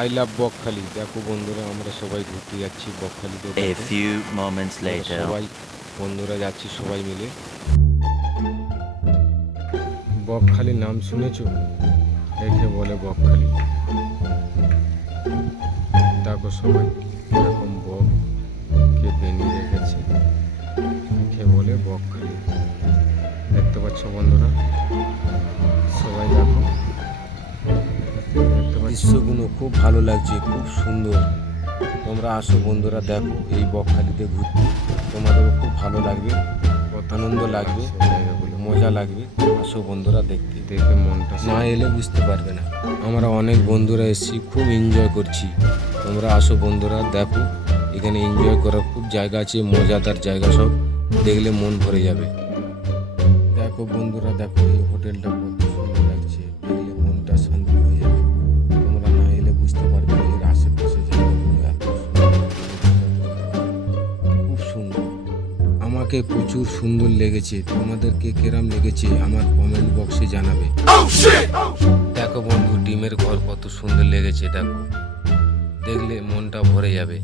I love Bakkhali. দেখো বন্ধুরা আমরা সবাই ঘুরতে যাচ্ছি বকখালিতে A few moments later. সবাই বন্ধুরা যাচ্ছি সবাই মিলে। বকখালি নাম শুনেছো? একে বলে বকখালি। দেখো সবাই এরকম বক কে বেনিয়ে রেখেছে। একে বলে বকখালি। দেখতে পাচ্ছ বন্ধুরা? সবাই দেখো? দৃশ্যগুলো খুব ভালো লাগছে খুব সুন্দর। তোমরা আসো বন্ধুরা দেখো এই বকখালিতে ঘুরতে। তোমাদেরও খুব ভালো লাগবে আনন্দ লাগবে মজা লাগবে। আসো বন্ধুরা দেখতে। দেখে মনটা না এলে বুঝতে পারবে না। আমরা অনেক বন্ধুরা এসেছি খুব এনজয় করছি। তোমরা আসো বন্ধুরা দেখো। এখানে এনজয় করার খুব জায়গা আছে মজাদার জায়গা সব। দেখলে মন ভরে যাবে। আমাকে প্রচুর সুন্দর লেগেছে, তোমাদেরকে কেরাম লেগেছে, আমার কমেন্ট বক্সে জানাবে। দেখো বন্ধু, ডিমের ঘর কত সুন্দর লেগেছে, দেখো। দেখলে মনটা ভরে যাবে।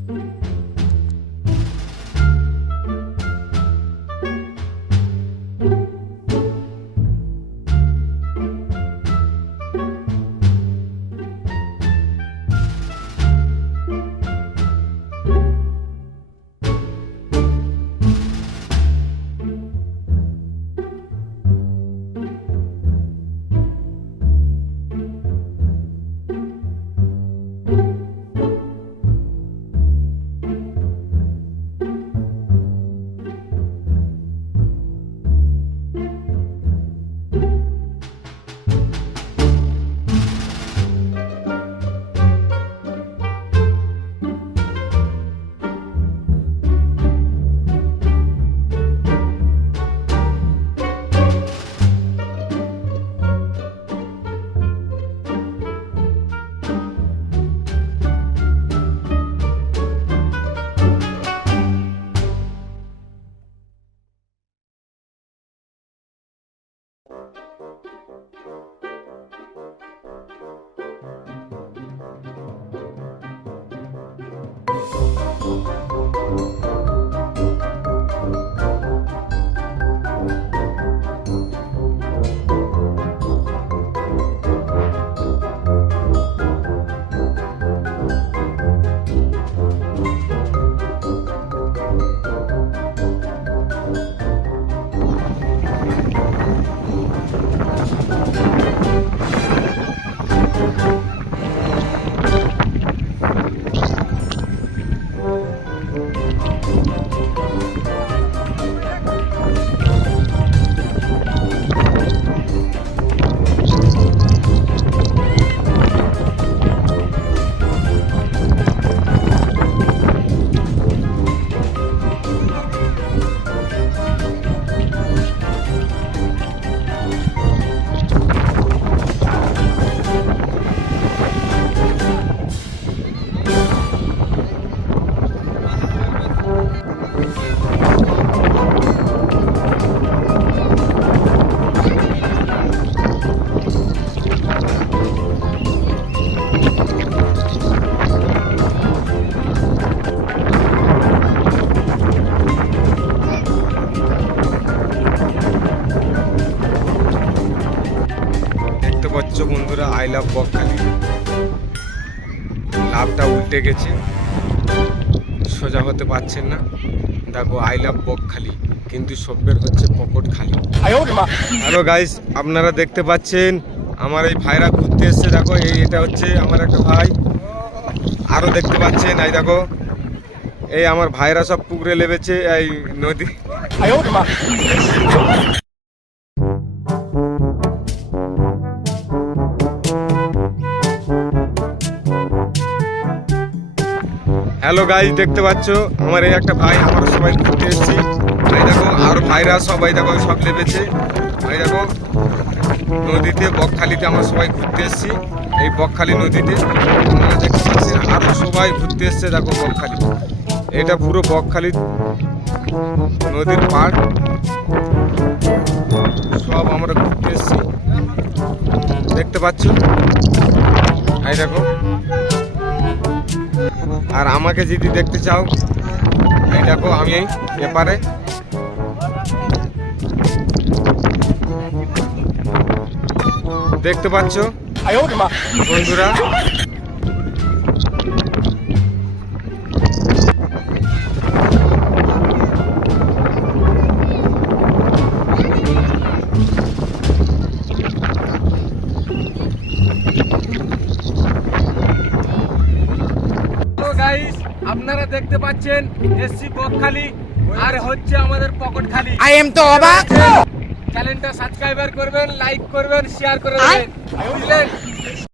পাচ্ছ বন্ধুরা আই লাভ বকখালি। লাভটা উল্টে গেছে। সোজা হতে পারছেন না। দেখো আই লাভ বকখালি, কিন্তু সভ্যের হচ্ছে পকট খালি। হ্যালো গাইস আপনারা দেখতে পাচ্ছেন, আমার এই ভাইরা ঘুরতে এসছে। দেখো, এই এটা হচ্ছে আমার একটা ভাই। আরও দেখতে পাচ্ছেন, এই দেখো। এই আমার ভাইরা সব পুকুরে লেবেছে, এই নদী। হ্যালো গাইজ দেখতে পাচ্ছ? আমার এই একটা ভাই, আমরা সবাই ঘুরতে এসেছি। ভাই, দেখো, আর ভাইরা সবাই, দেখো, সব লেবেছে ভাই, দেখো, নদীতে, বকখালিতে আমরা সবাই ঘুরতে এসেছি। এই বকখালি নদীতে আপনারা দেখতে আরও সবাই ঘুরতে এসছে, দেখো, বকখালি। এটা পুরো বকখালি নদীর পাড়। সব আমরা ঘুরতে এসেছি। দেখতে পাচ্ছ? এই দেখো আর আমাকে যদি দেখতে চাও এই দেখো আমি এই পেপারে। দেখতে পাচ্ছ বন্ধুরা? আপনারা দেখতে পাচ্ছেন এসসি বকখালি আর হচ্ছে আমাদের পকেট খালি। আই এম তো অবাক চ্যানেলটা সাবস্ক্রাইবার করবেন লাইক করবেন শেয়ার করে দেবেন। বুঝলেন?